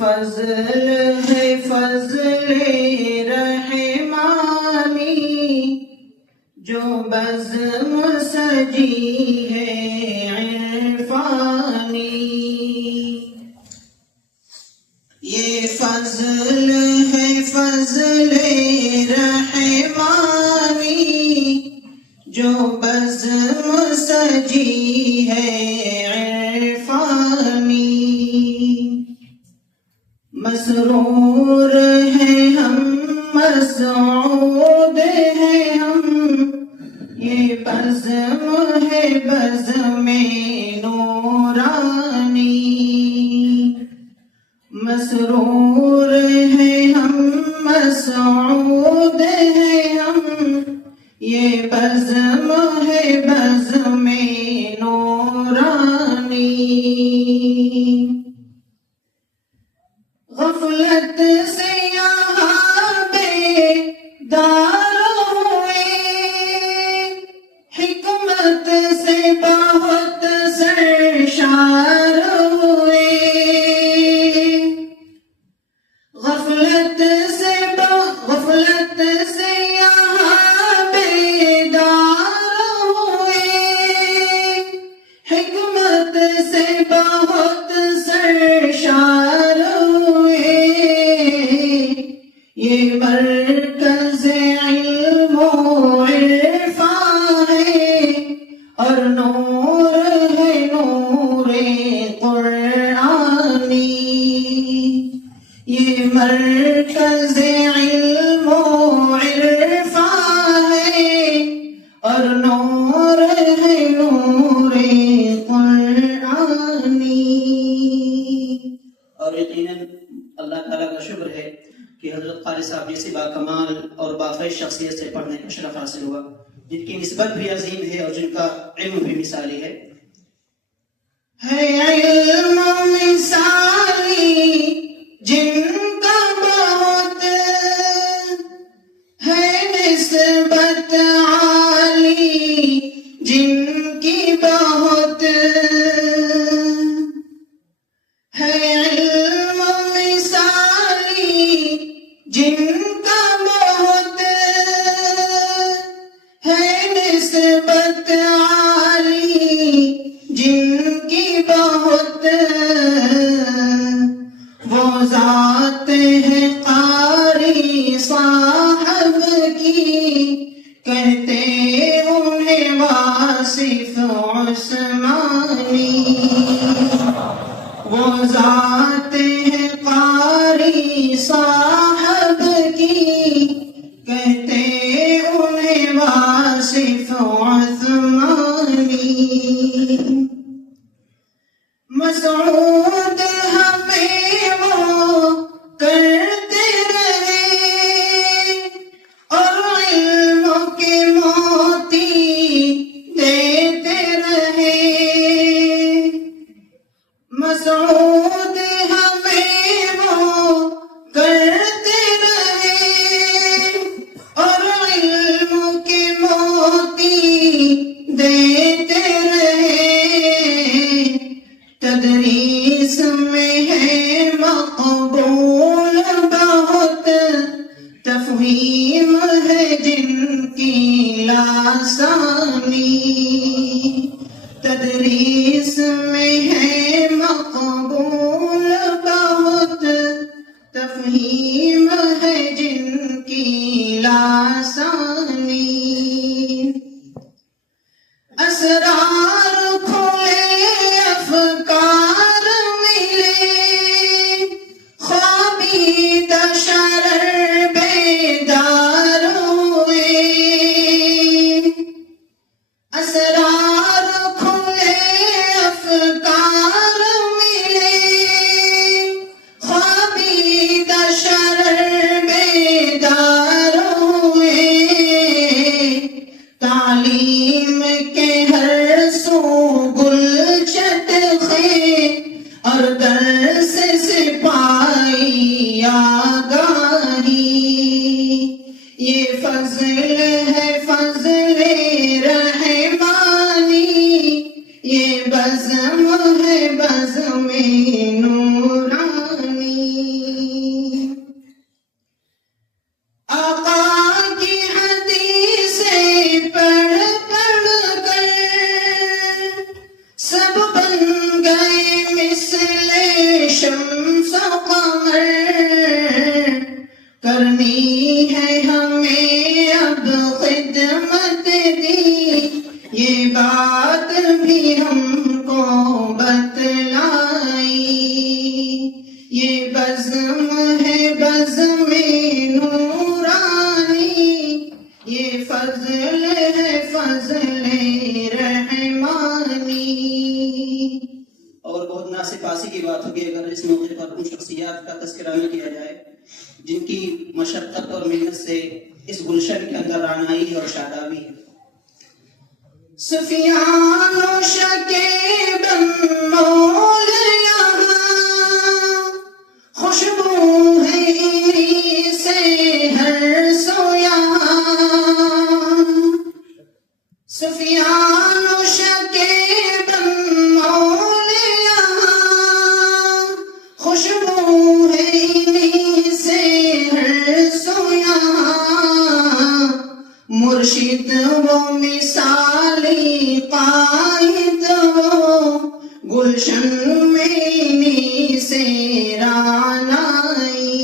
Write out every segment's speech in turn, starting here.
فضل ہے فضل رحمانی، جو بزم سجی ہے عرفانی. یہ فضل ہے فضل رحمانی، جو بزم سجی ہے عرفانی. مسرور ہیں ہم مسعود ہیں ہم، یہ بزم ہے بزم نورانی. مسرور ہیں ہم مسعود ہیں ہم، یہ بزم ہے بزم نورانی. غفلت سے یہاں بیدار ہوئے، حکمت سے بہت سرشار ہوئے. غفلت سے یہاں بیدار ہوئے، حکمت سے بہت سرشار ہوئے. یہ مرکز علم و عرفان ہے، اور نور ہے نور قرآنی. یہ مرکز علم و عرفان ہے، اور نور ہے نور قرآنی. اور یقیناً اللہ تعالیٰ کا شکر ہے کہ حضرت قاری صاحب جیسی باکمال اور بافیض شخصیت سے پڑھنے کا شرف حاصل ہوا، جن کی نسبت بھی عظیم ہے اور جن کا علم بھی مثالی ہے. علم مثالی جن کا بہت ہے، نسبت عالی جن کی بہت ہے. علم مثالی جن کا بہت ہے، نسبت عالی جن کی بہت. وہ ذات ہے قاری صاحب کی، کہتے انہیں واصف عثمانی. وہ ذات ہے قاری صاحب کی، کہتے انہیں واصف عثمانی. مسعود ہمیں وہ کرتے رہے، اور علم کے موتی دیتے رہے. مسعود ہمیں وہ کرتے رہے، اور علم کے موتی دیتے رہے. تدریس میں ہے مقبول بہت، تفہیم ہے جن کی لاسانی. تدریس میں ہے مقبول بہت، تفہیم ہے جن کی لاسانی. اسرار کھلے افکار ملے، خوابیدہ شرر بیدار ہوئے. اسرار کھلے افکار ملے، خوابیدہ شرر بزم ہے بزم نورانی، یہ فضل ہے فضل رحمانی۔ اور بہت ناسپاسی کی بات ہوگی اگر اس موقع پر ان شخصیات کا تذکرہ نہ کیا جائے جن کی مشقت اور محنت سے اس گلشن کے اندر رعنائی اور شادابی ہے۔ سفیان و شکیب مول یہاں، خوشبو ہے انہی سے ہر سو یہاں۔ سفیان و شکیب مول یہاں، خوشبو ہے انہی سے ہر سو یہاں۔ مرشد وہ مثالی قائد وہ، گلشن میں انہی سے رعنائی۔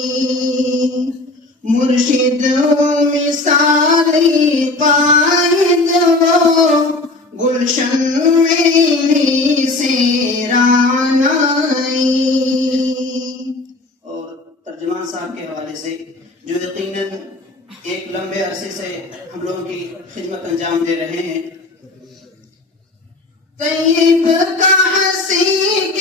مرشد وہ مثالی قائد وہ، گلشن میں انہی سے رعنائی۔ اور ترجمان صاحب کے حوالے سے جو یقیناً ایک لمبے عرصے سے ہم لوگوں کی خدمت انجام دے رہے ہیں۔ طیب کا حسین